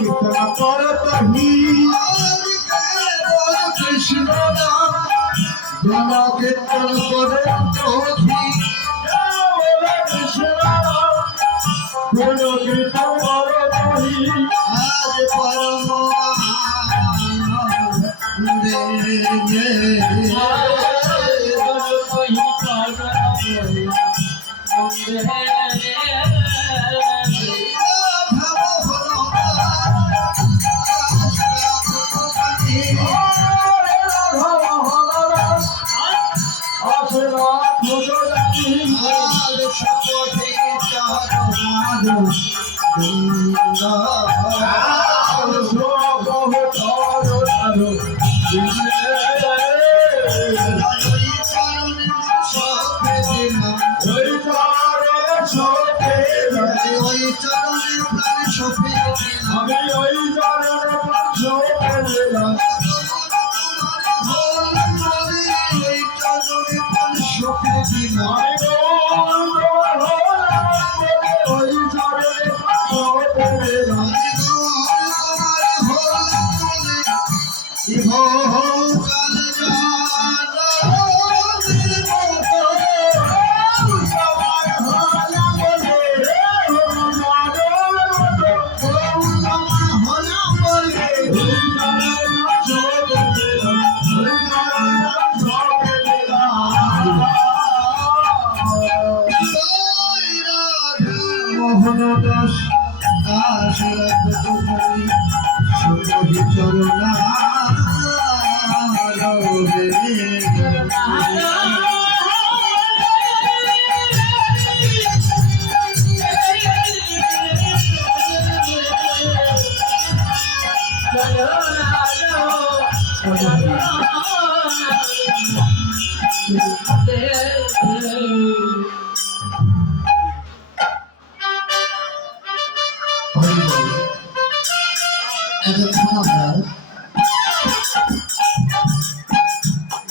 কীর্তন করতহি কৃষ্ণ নাম জন কীর্তন করতহি কৃষ্ণ নাম জন কীর্তন করতহি আজ পরম মোহনদাস চরণা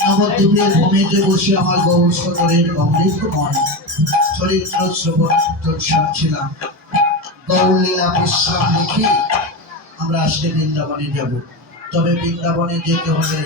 নবদ্বীপের ভূমিতে বসে আমার গৌর সদরের অমৃতময় চরিত্র শ্রবণ শুনছিলাম। গৌরলীলা বিশ্রাম লিখে আমরা আজকে বৃন্দাবনে যাব। তবে বৃন্দাবনে যেতে হলে